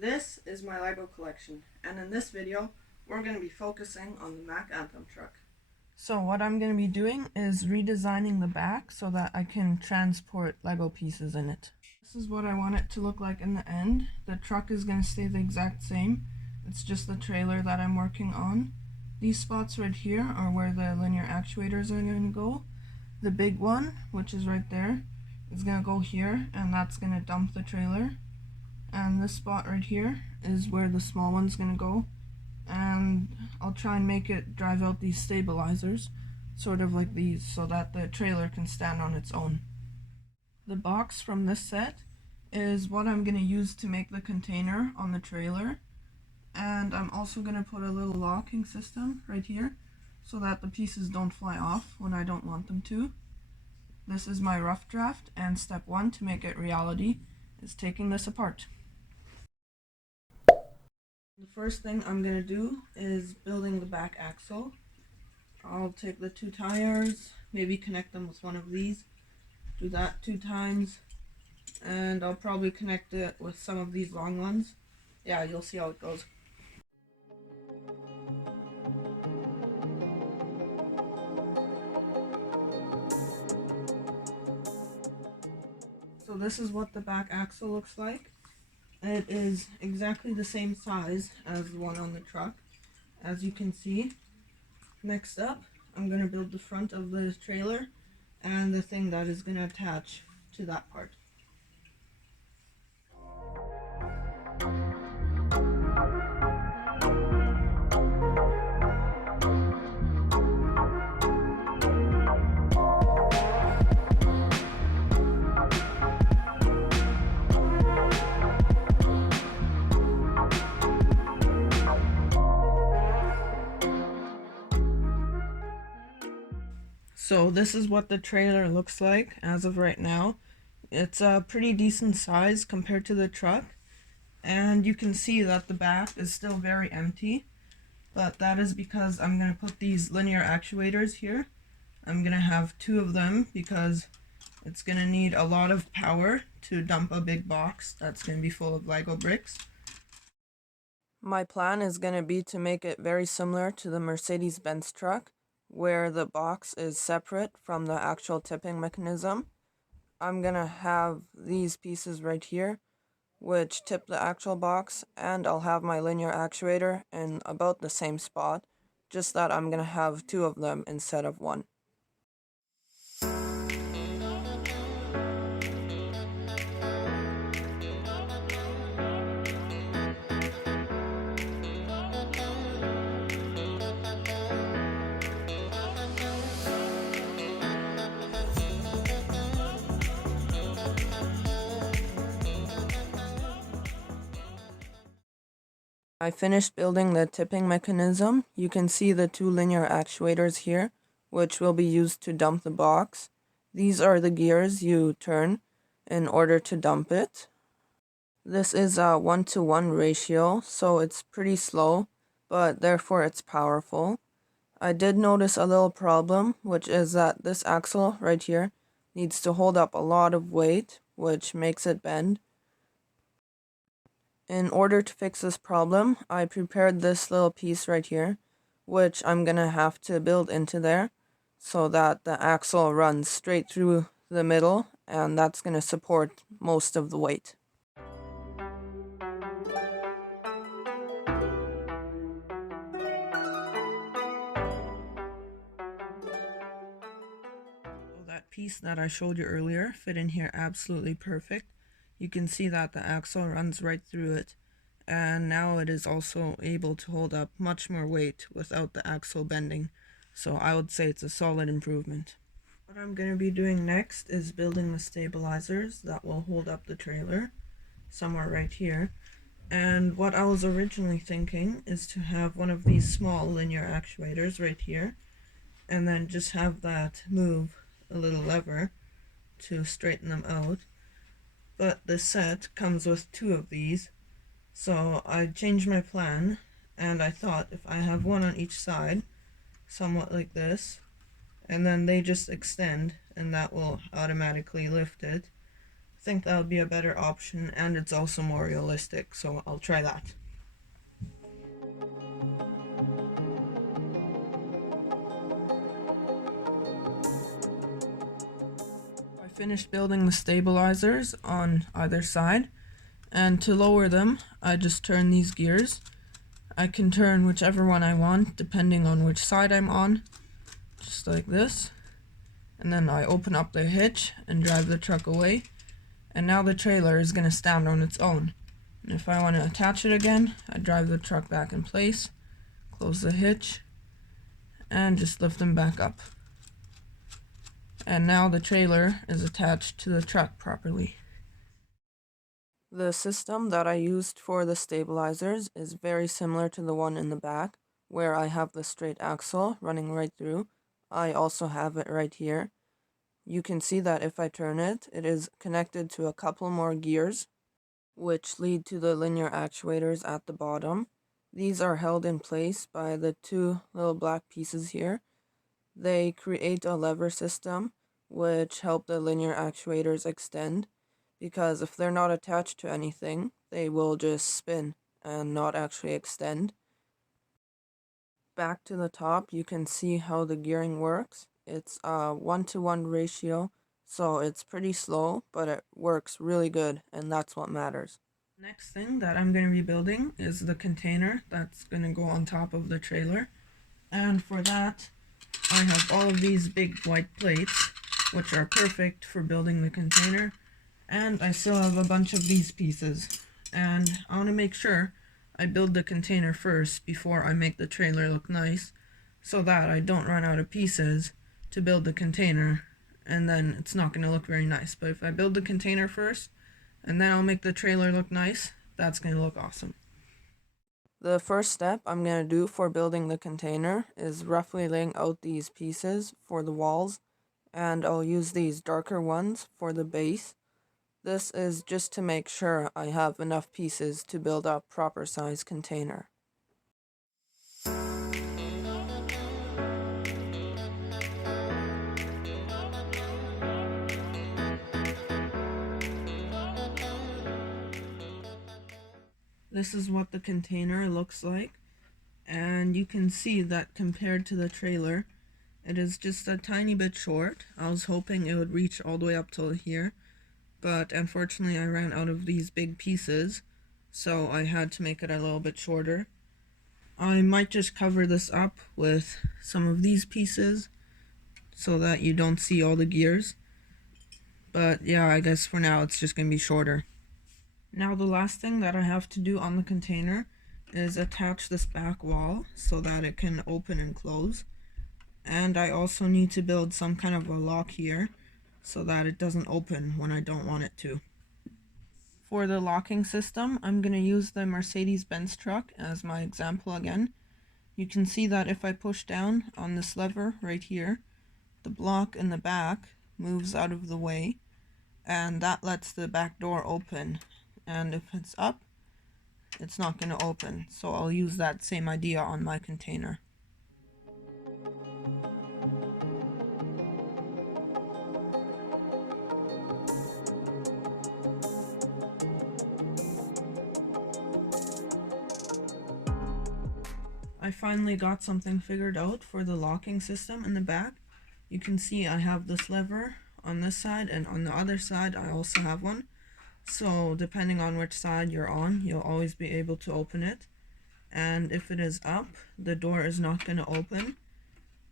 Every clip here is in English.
This is my LEGO collection, and in this video, we're going to be focusing on the Mack Anthem truck. So what I'm going to be doing is redesigning the back so that I can transport LEGO pieces in it. This is what I want it to look like in the end. The truck is going to stay the exact same. It's just the trailer that I'm working on. These spots right here are where the linear actuators are going to go. The big one, which is right there, is going to go here, and that's going to dump the trailer. And this spot right here is where the small one's going to go. And I'll try and make it drive out these stabilizers, sort of like these, so that the trailer can stand on its own. The box from this set is what I'm going to use to make the container on the trailer. And I'm also going to put a little locking system right here so that the pieces don't fly off when I don't want them to. This is my rough draft, and step 1 to make it reality is taking this apart. The first thing I'm going to do is building the back axle. I'll take the 2 tires, maybe connect them with one of these, do that 2 times, and I'll probably connect it with some of these long ones. Yeah, you'll see how it goes. So this is what the back axle looks like. It is exactly the same size as the one on the truck, as you can see. Next up, I'm going to build the front of the trailer and the thing that is going to attach to that part. So this is what the trailer looks like as of right now. It's a pretty decent size compared to the truck, and you can see that the back is still very empty, but that is because I'm going to put these linear actuators here. I'm going to have 2 of them because it's going to need a lot of power to dump a big box that's going to be full of LEGO bricks. My plan is going to be to make it very similar to the Mercedes-Benz truck, where the box is separate from the actual tipping mechanism. I'm gonna have these pieces right here, which tip the actual box, and I'll have my linear actuator in about the same spot, just that I'm gonna have 2 of them instead of 1. I finished building the tipping mechanism. You can see the 2 linear actuators here, which will be used to dump the box. These are the gears you turn in order to dump it. This is a 1-to-1 ratio, so it's pretty slow, but therefore it's powerful. I did notice a little problem, which is that this axle right here needs to hold up a lot of weight, which makes it bend. In order to fix this problem, I prepared this little piece right here, which I'm gonna have to build into there so that the axle runs straight through the middle, and that's gonna support most of the weight. So that piece that I showed you earlier fit in here absolutely perfect. You can see that the axle runs right through it, and now it is also able to hold up much more weight without the axle bending, so I would say it's a solid improvement. What I'm going to be doing next is building the stabilizers that will hold up the trailer, somewhere right here. And what I was originally thinking is to have one of these small linear actuators right here, and then just have that move a little lever to straighten them out. But this set comes with 2 of these, so I changed my plan, and I thought if I have 1 on each side, somewhat like this, and then they just extend, and that will automatically lift it, think that would be a better option, and it's also more realistic, so I'll try that. I finished building the stabilizers on either side, and to lower them, I just turn these gears. I can turn whichever one I want depending on which side I'm on, just like this. And then I open up the hitch and drive the truck away, and now the trailer is going to stand on its own. And if I want to attach it again, I drive the truck back in place, close the hitch, and just lift them back up. And now the trailer is attached to the truck properly. The system that I used for the stabilizers is very similar to the one in the back, where I have the straight axle running right through. I also have it right here. You can see that if I turn it, it is connected to a couple more gears, which lead to the linear actuators at the bottom. These are held in place by the two little black pieces here. They create a lever system, which help the linear actuators extend, because if they're not attached to anything, they will just spin and not actually extend. Back to the top, you can see how the gearing works. It's a 1-to-1 ratio, so it's pretty slow, but it works really good, and that's what matters. Next thing that I'm going to be building is the container that's going to go on top of the trailer. And for that, I have all of these big white plates, which are perfect for building the container. And I still have a bunch of these pieces. And I want to make sure I build the container first before I make the trailer look nice, so that I don't run out of pieces to build the container, and then it's not going to look very nice. But if I build the container first, and then I'll make the trailer look nice, that's going to look awesome. The first step I'm going to do for building the container is roughly laying out these pieces for the walls, and I'll use these darker ones for the base. This is just to make sure I have enough pieces to build a proper size container. This is what the container looks like, and you can see that compared to the trailer, it is just a tiny bit short. I was hoping it would reach all the way up till here, but unfortunately I ran out of these big pieces, so I had to make it a little bit shorter. I might just cover this up with some of these pieces so that you don't see all the gears, but yeah, I guess for now it's just going to be shorter. Now the last thing that I have to do on the container is attach this back wall so that it can open and close. And I also need to build some kind of a lock here so that it doesn't open when I don't want it to. For the locking system, I'm going to use the Mercedes-Benz truck as my example again. You can see that if I push down on this lever right here, the block in the back moves out of the way, and that lets the back door open. And if it's up, it's not going to open. So I'll use that same idea on my container. I finally got something figured out for the locking system in the back. You can see I have this lever on this side, and on the other side I also have one. So depending on which side you're on, you'll always be able to open it. And if it is up, the door is not going to open.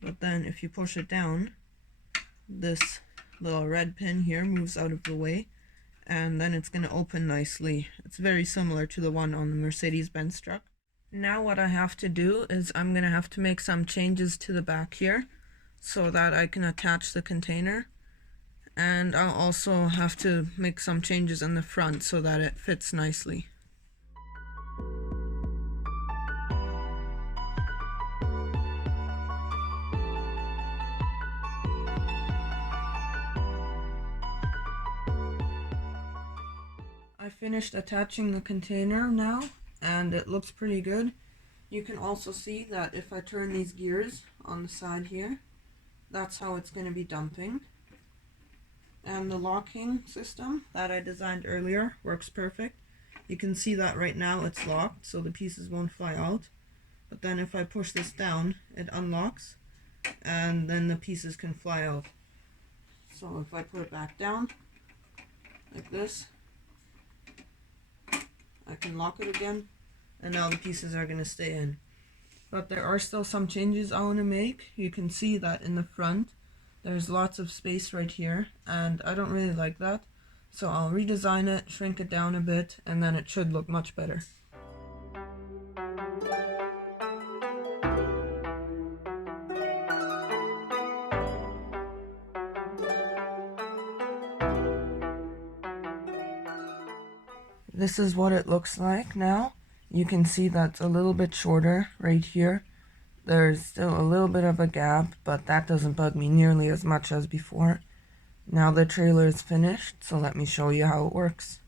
But then if you push it down, this little red pin here moves out of the way, and then it's going to open nicely. It's very similar to the one on the Mercedes-Benz truck. Now what I have to do is I'm going to have to make some changes to the back here so that I can attach the container. And I'll also have to make some changes in the front so that it fits nicely. I finished attaching the container now, and it looks pretty good. You can also see that if I turn these gears on the side here, that's how it's going to be dumping. And the locking system that I designed earlier works perfect. You can see that right now it's locked, so the pieces won't fly out. But then if I push this down, it unlocks, and then the pieces can fly out. So if I put it back down, like this, I can lock it again, and now the pieces are going to stay in. But there are still some changes I want to make. You can see that in the front, there's lots of space right here, and I don't really like that. So I'll redesign it, shrink it down a bit, and then it should look much better. This is what it looks like now. You can see that's a little bit shorter right here. There's still a little bit of a gap, but that doesn't bug me nearly as much as before. Now the trailer is finished, so let me show you how it works.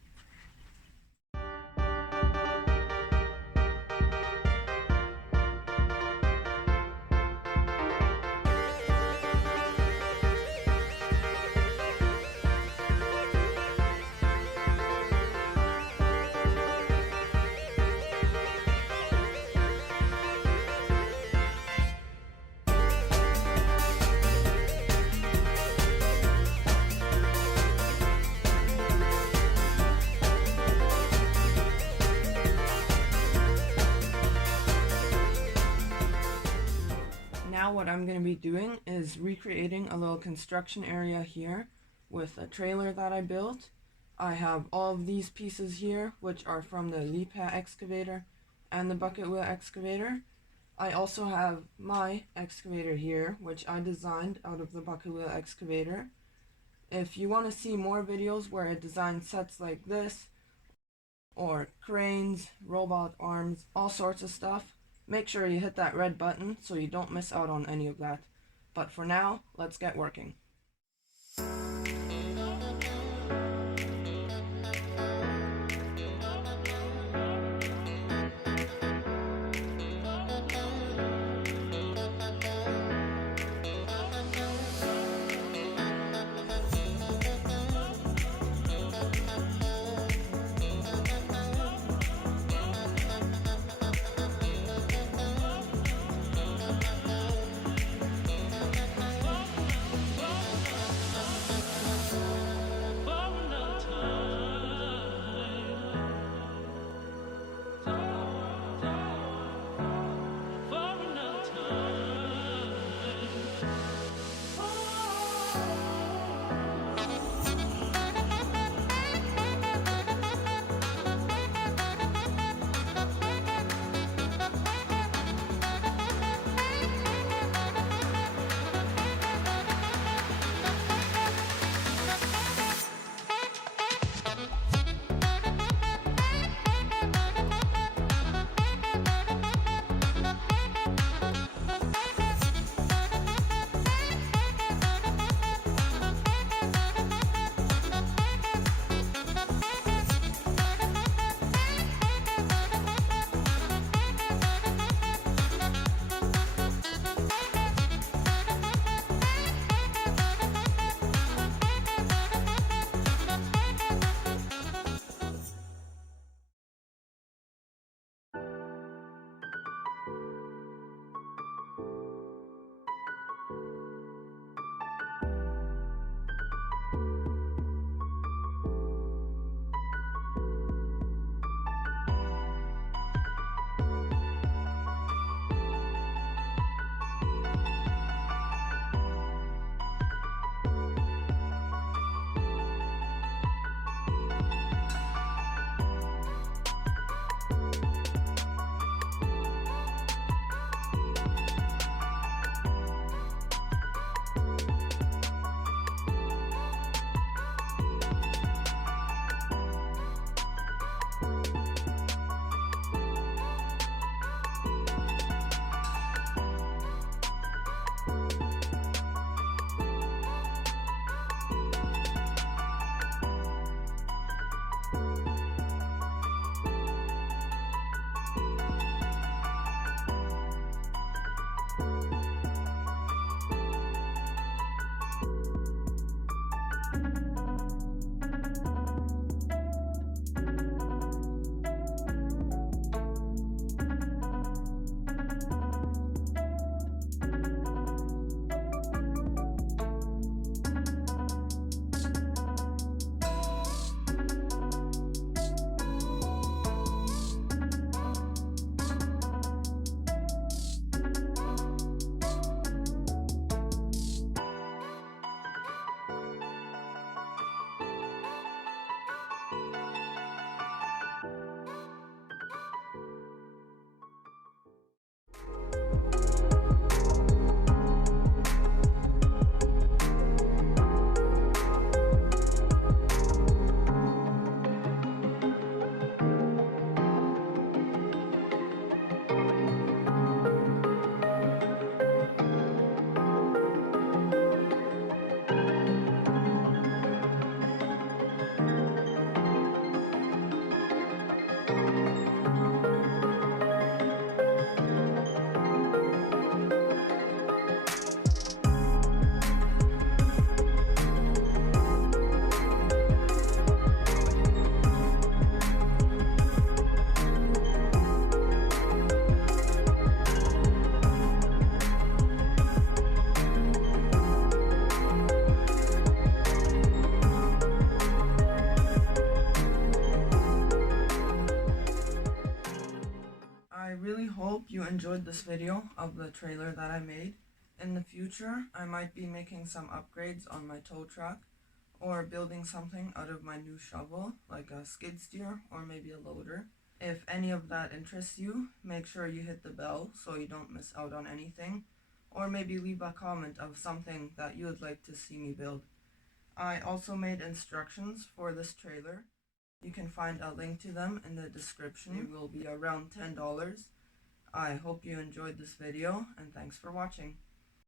Now what I'm going to be doing is recreating a little construction area here with a trailer that I built. I have all of these pieces here, which are from the Lipa excavator and the bucket wheel excavator. I also have my excavator here, which I designed out of the bucket wheel excavator. If you want to see more videos where I design sets like this, or cranes, robot arms, all sorts of stuff, make sure you hit that red button so you don't miss out on any of that. But for now, let's get working. hope you enjoyed this video of the trailer that I made. In the future, I might be making some upgrades on my tow truck, or building something out of my new shovel, like a skid steer or maybe a loader. If any of that interests you, make sure you hit the bell so you don't miss out on anything, or maybe leave a comment of something that you would like to see me build. I also made instructions for this trailer. You can find a link to them in the description. It will be around $10. I hope you enjoyed this video, and thanks for watching.